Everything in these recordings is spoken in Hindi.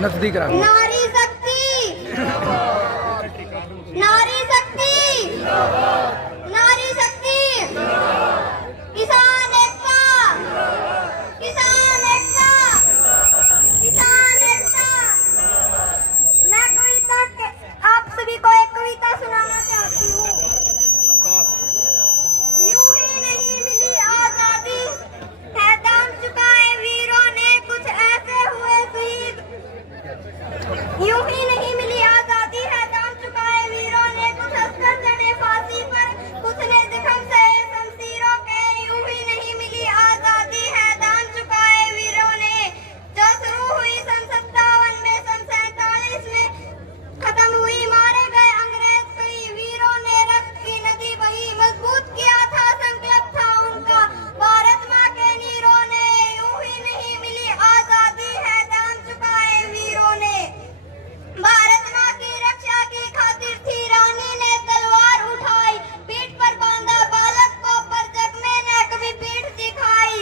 नजदीक रख। नारी शक्ति, नारी शक्ति, नारी शक्ति, किसान एकता, किसान एकता, किसान एकता। मैं कविता आप सभी को एक कविता सुनाना चाहती हूँ। यूं ही नहीं मिली आजादी, है दाम चुकाए वीरों ने कुछ ऐसे हुए शहीद। यूं ही नहीं मिली आजादी, है दाम चुकाए वीरों ने कुछ अस्कर चढ़े फांसी पर, कुछ ने जख्म सहे शमशीरों के। यूं ही नहीं मिली आजादी, है दाम चुकाए वीरों ने, जो शुरू हुई सन 57 में, सन 47 में खत्म हुई। मारे गए अंग्रेज कई वीरों ने, रक्त की नदी बही, मजबूत किया था संकल्प था उनका भारत माँ के नीरों ने। यूं ही नहीं मिली आजादी, है दाम चुकाए वीरों ने, भारत माँ की रक्षा की खातिर थी रानी ने तलवार उठाई, पीठ पर बांधा बालक को पर जख्मे ने कभी पीठ दिखाई।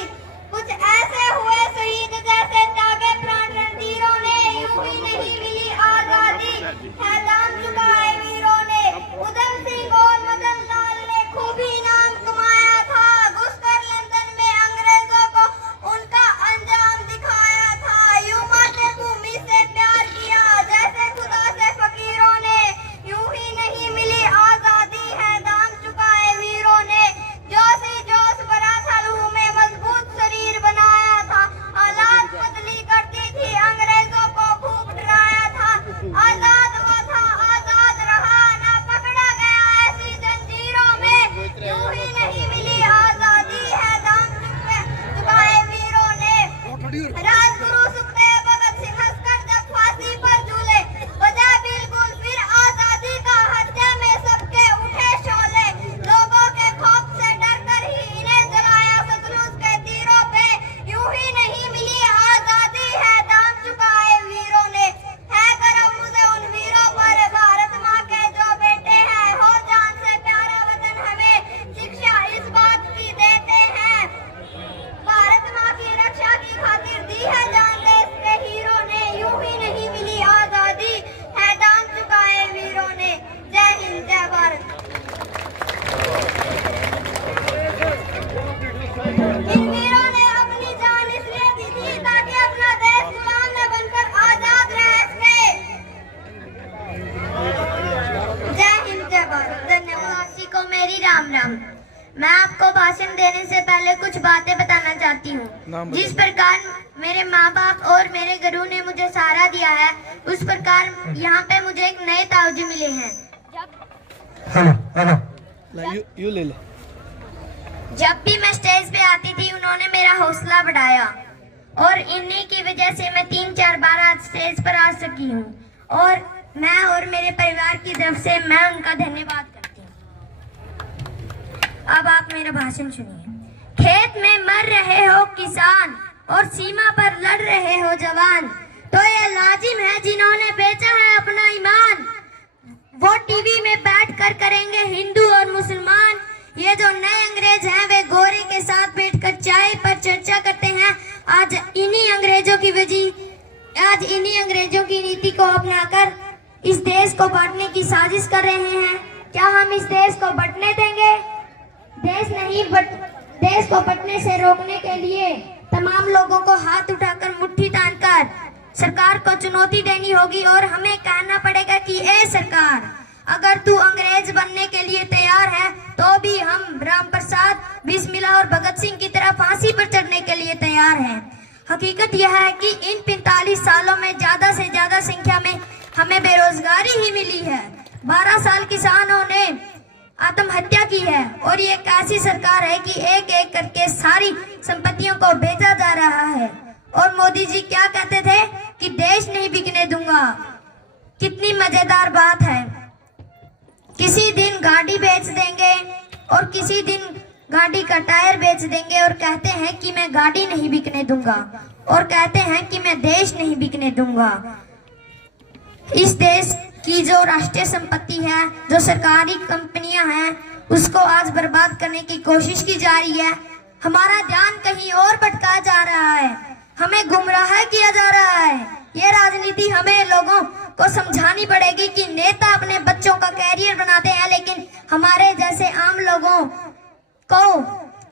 कुछ ऐसे हुए शहीद जैसे त्यागे प्राण रणधीरों ने। यूं ही नहीं मिली आजादी, है दाम चुकाए वीरों ने, उधम सिंह और मदन लाल ने खूबी नाम कमाया था, घुसकर लंदन में अंग्रेजों को उनका अंजाम दिखाया था। यूं मातृभूमि से प्यार किया जैसे खुदा से फकीरों ने। यूं ही नहीं मिली आजादी, है दाम चुकाए वीरों ने, जोश ही जोश भरा था लहू में, मजबूत शरीर बनाया था, हालात बदली करती थी, अंग्रेजों को खूब डराया था। आजाद हुआ था आजाद रहा, ना पकड़ा गया ऐसी जंजीरों में। यूं ही नहीं मिली आजादी, है दाम चुकाए वीरों ने, राजगुरु सुखदेव भगत सिंह हंसकर जब फांसी पर झूले, बजा बिल्कुल फिर आजादी का, हत्या में सबके उठे शोले, लोगों के खौफ से डरकर ही इन्हें जलाया सतलुज के तीरों पे। यूं ही नहीं मिली आजादी, है दाम चुकाए वीरों ने, है गर्व मुझे उन वीरों पर, भारत माँ के जो बेटे हैं, हो जान से प्यारा वतन हमें शिक्षा इस बात की देते हैं, भारत माँ की रक्षा की खातिर दी है जान देश के हीरों ने। यूं ही नहीं मिली आजादी, है दाम चुकाए वीरों ने। जय हिंद, जय भारत। इन वीरों ने अपनी जान इसलिए दी थी ताकि अपना देश गुलाम न बनकर आजाद रह सके। जय हिंद, जय भारत। धन्यवाद। को मेरी राम राम। मैं आपको भाषण देने से पहले कुछ बातें बताना चाहती हूँ। जिस प्रकार मेरे माँ बाप और मेरे गुरु ने मुझे सहारा दिया है, उस प्रकार यहाँ पे मुझे एक नए ताऊजी मिले हैं। यू ले ले। जब भी मैं स्टेज पे आती थी, उन्होंने मेरा हौसला बढ़ाया और इन्हीं की वजह से मैं 3-4 बार आज स्टेज पर आ सकी हूँ, और मैं और मेरे परिवार की तरफ से मैं उनका धन्यवाद करती हूँ। अब आप मेरा भाषण सुनिए। खेत में मर रहे हो किसान और सीमा पर लड़ रहे हो जवान, तो ये लाजिम है जिन्होंने बेचा है अपना ईमान, वो टीवी में बैठकर करेंगे हिंदू और मुसलमान। ये जो नए अंग्रेज हैं वे गोरे के साथ बैठकर चाय पर चर्चा करते हैं। आज इन्हीं अंग्रेजों की नीति को अपनाकर इस देश को बांटने की साजिश कर रहे हैं। क्या हम इस देश को बंटने देंगे? देश को बंटने से रोकने के लिए तमाम लोगों को हाथ उठाकर मुट्ठी तानकर सरकार को चुनौती देनी होगी, और हमें कहना पड़ेगा कि ए सरकार, अगर तू अंग्रेज बनने के लिए तैयार है तो भी हम राम प्रसाद, बिस्मिल्लाह और भगत सिंह की तरह फांसी पर चढ़ने के लिए तैयार हैं। हकीकत यह है कि इन 45 सालों में ज्यादा से ज्यादा संख्या में हमें बेरोजगारी ही मिली है। 12 साल किसानों ने आत्महत्या की है, और ये एक ऐसी सरकार है कि एक एक करके सारी संपत्तियों को बेचा जा रहा है। और मोदी जी क्या कहते थे कि देश नहीं बिकने दूंगा। कितनी मजेदार बात है। किसी दिन गाड़ी बेच देंगे और किसी दिन गाड़ी का टायर बेच देंगे, और कहते हैं कि मैं गाड़ी नहीं बिकने दूंगा, और कहते हैं कि मैं देश नहीं बिकने दूंगा। इस देश की जो राष्ट्रीय संपत्ति है, जो सरकारी कंपनियां हैं, उसको आज बर्बाद करने की कोशिश की जा रही है। हमारा ध्यान कहीं और भटकाया जा रहा है, हमें गुमराह किया जा रहा है। ये राजनीति हमें लोगों को समझानी पड़ेगी कि नेता अपने बच्चों का कैरियर बनाते हैं, लेकिन हमारे जैसे आम लोगों को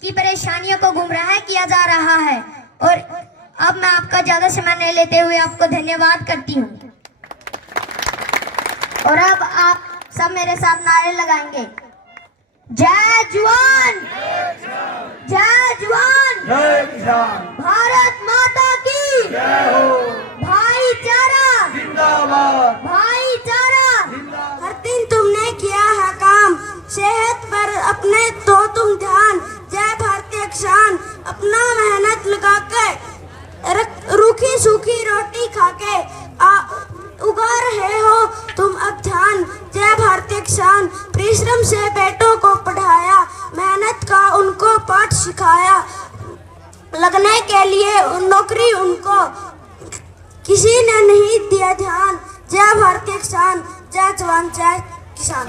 की परेशानियों को गुमराह किया जा रहा है। और अब मैं आपका ज्यादा समय नहीं लेते हुए आपको धन्यवाद करती हूँ। और अब आप सब मेरे साथ नारे लगाएंगे। जय जवान, जय जवान, जय किसान, भारत माता की जय हो, भाईचारा जिंदाबाद, भाईचारा। जिंदाबाद। हर दिन तुमने किया है काम, सेहत पर अपने तो तुम ध्यान। जय भारतीय किसान, अपना मेहनत लगा के रूखी सूखी रोटी खाके उगा रहे हो तुम अब ध्यान। जय भारतीय किसान, परिश्रम से बेटों को पढ़ाया, मेहनत का उनको पाठ सिखाया, लगने के लिए नौकरी उनको किसी ने नहीं दिया ध्यान। जय भारतीय किसान, जय जवान, जय किसान।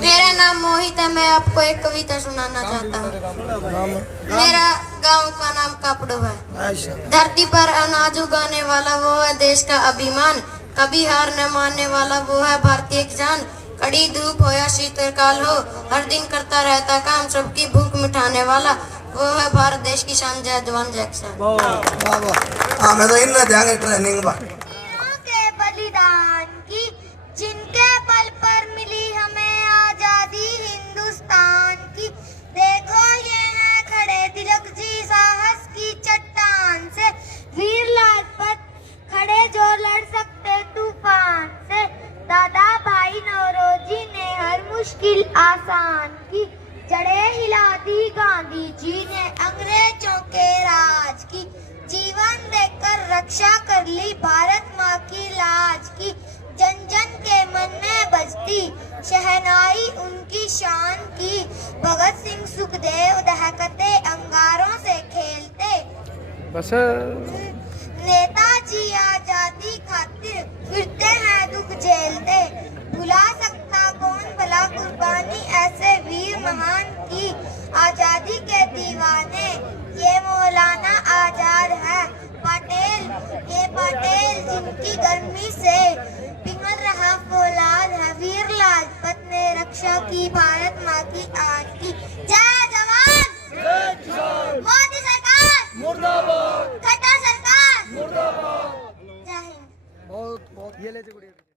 मेरा नाम मोहित है। मैं आपको एक कविता सुनाना चाहता हूँ। मेरा गांव का नाम कापड़ो है। धरती पर अनाज उगाने वाला वो है देश का अभिमान, कभी हार न मानने वाला वो है भारतीय किसान। कड़ी धूप हो या शीतकाल हो, हर दिन करता रहता काम, सबकी भूख मिटाने वाला वो है भारत देश की शान। जय जवान, जय किसान। बलिदान की, जिनके बल पर मिली हमें आजादी हिंदुस्तान की। देखो ये हैं खड़े तिलक जी साहस की चट्टान से, वीर लाजपत खड़े जो लड़ सकते तूफान से। दादा भाई नौरोजी ने हर मुश्किल आसान की, जड़ें हिला दी गांधी जी ने अंग्रेजों के राज की। जीवन देकर रक्षा कर ली भारत माँ की लाज की, जन जन के मन में बजती शहनाई उनकी शान की। भगत सिंह सुखदेव दहकते अंगारों से खेलते, बस नेताजी आजादी खातिर फिरते हैं दुख झेलते। भुला सकता कौन भला कुर्बानी ऐसे वीर महान की, आजादी के दीवाने ये मौलाना आजाद है पटेल। ये पटेल जिनकी गर्मी से पिघल रहा फौलाद है, वीर लाजपत ने रक्षा की भारत माँ की आज की। जय जवान, मोदी सरकार मुर्दाबाद, खट्टर सरकार मुर्दाबाद। जय हिंद। बहुत बहुत ये ले